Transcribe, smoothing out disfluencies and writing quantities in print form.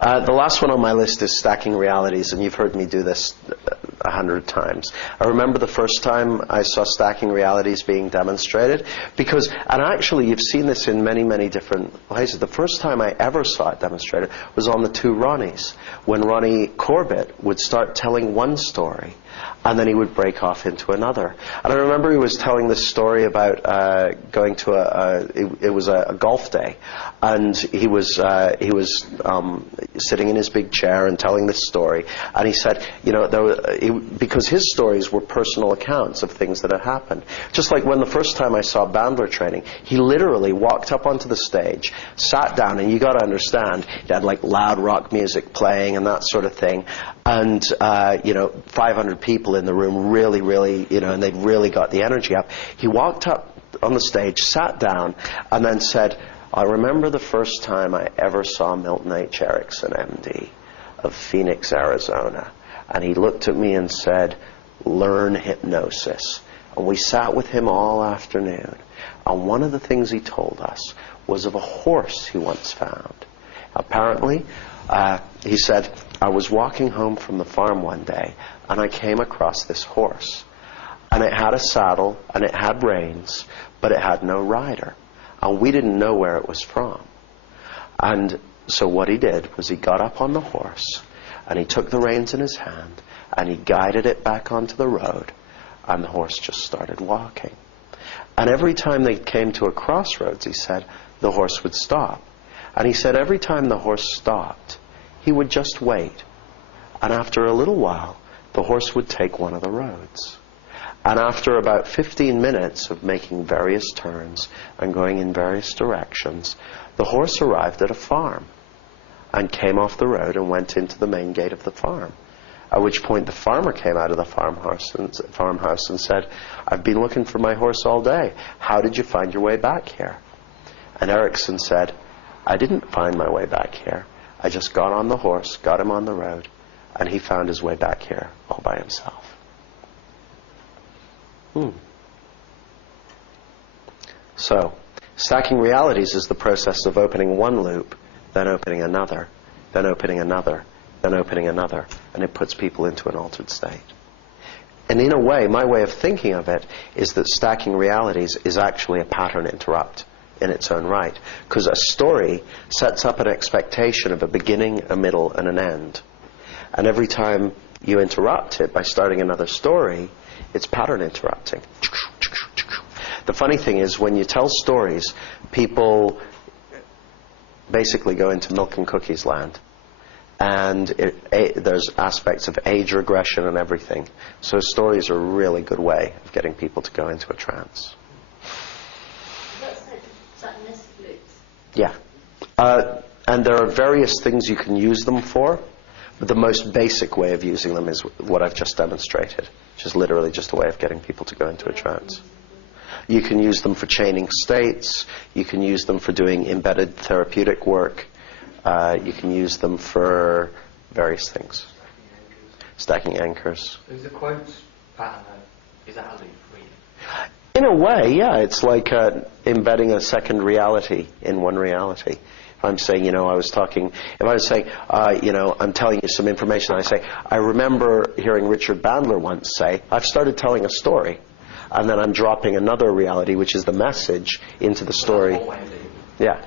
The last one on my list is stacking realities, and you've heard me do this 100 times. I remember the first time I saw stacking realities being demonstrated, because, and actually you've seen this in many, many different places. The first time I ever saw it demonstrated was on the two Ronnies, when Ronnie Corbett would start telling one story, and then he would break off into another. And I remember he was telling this story about going to it was a golf day, and he was sitting in his big chair and telling this story, and he said, you know, because his stories were personal accounts of things that had happened. Just like when the first time I saw Bandler training, he literally walked up onto the stage, sat down, and you got to understand, he had like loud rock music playing and that sort of thing, and you know, 500 people in the room, really, you know, and they'd really got the energy up. He walked up on the stage, sat down, and then said, I remember the first time I ever saw Milton H. Erickson, MD, of Phoenix, Arizona. And he looked at me and said, learn hypnosis. And we sat with him all afternoon. And one of the things he told us was of a horse he once found. Apparently, he said, I was walking home from the farm one day, and I came across this horse. And it had a saddle, and it had reins, but it had no rider. And we didn't know where it was from. And so what he did was he got up on the horse, and he took the reins in his hand, and he guided it back onto the road, and the horse just started walking. And every time they came to a crossroads, he said, the horse would stop. And he said every time the horse stopped, he would just wait. And after a little while, the horse would take one of the roads. And after about 15 minutes of making various turns and going in various directions, the horse arrived at a farm and came off the road and went into the main gate of the farm. At which point the farmer came out of the farmhouse and said, I've been looking for my horse all day. How did you find your way back here? And Erickson said, I didn't find my way back here. I just got on the horse, got him on the road, and he found his way back here all by himself. So, stacking realities is the process of opening one loop, then opening another, then opening another, then opening another, and it puts people into an altered state. And in a way, my way of thinking of it is that stacking realities is actually a pattern interrupt in its own right, because a story sets up an expectation of a beginning, a middle, and an end. And every time you interrupt it by starting another story, it's pattern interrupting. The funny thing is, when you tell stories, people basically go into milk and cookies land. And there's aspects of age regression and everything. So stories are a really good way of getting people to go into a trance. Yeah. And there are various things you can use them for, but the most basic way of using them is what I've just demonstrated, which is literally just a way of getting people to go into a trance. You can use them for chaining states. You can use them for doing embedded therapeutic work. You can use them for various things. Stacking anchors. Is the quotes pattern, is that a loop, really? In a way, yeah. It's like embedding a second reality in one reality. If I'm saying, you know, I was saying, you know, I'm telling you some information, and I say, I remember hearing Richard Bandler once say, I've started telling a story. And then I'm dropping another reality, which is the message, into the story. Yeah.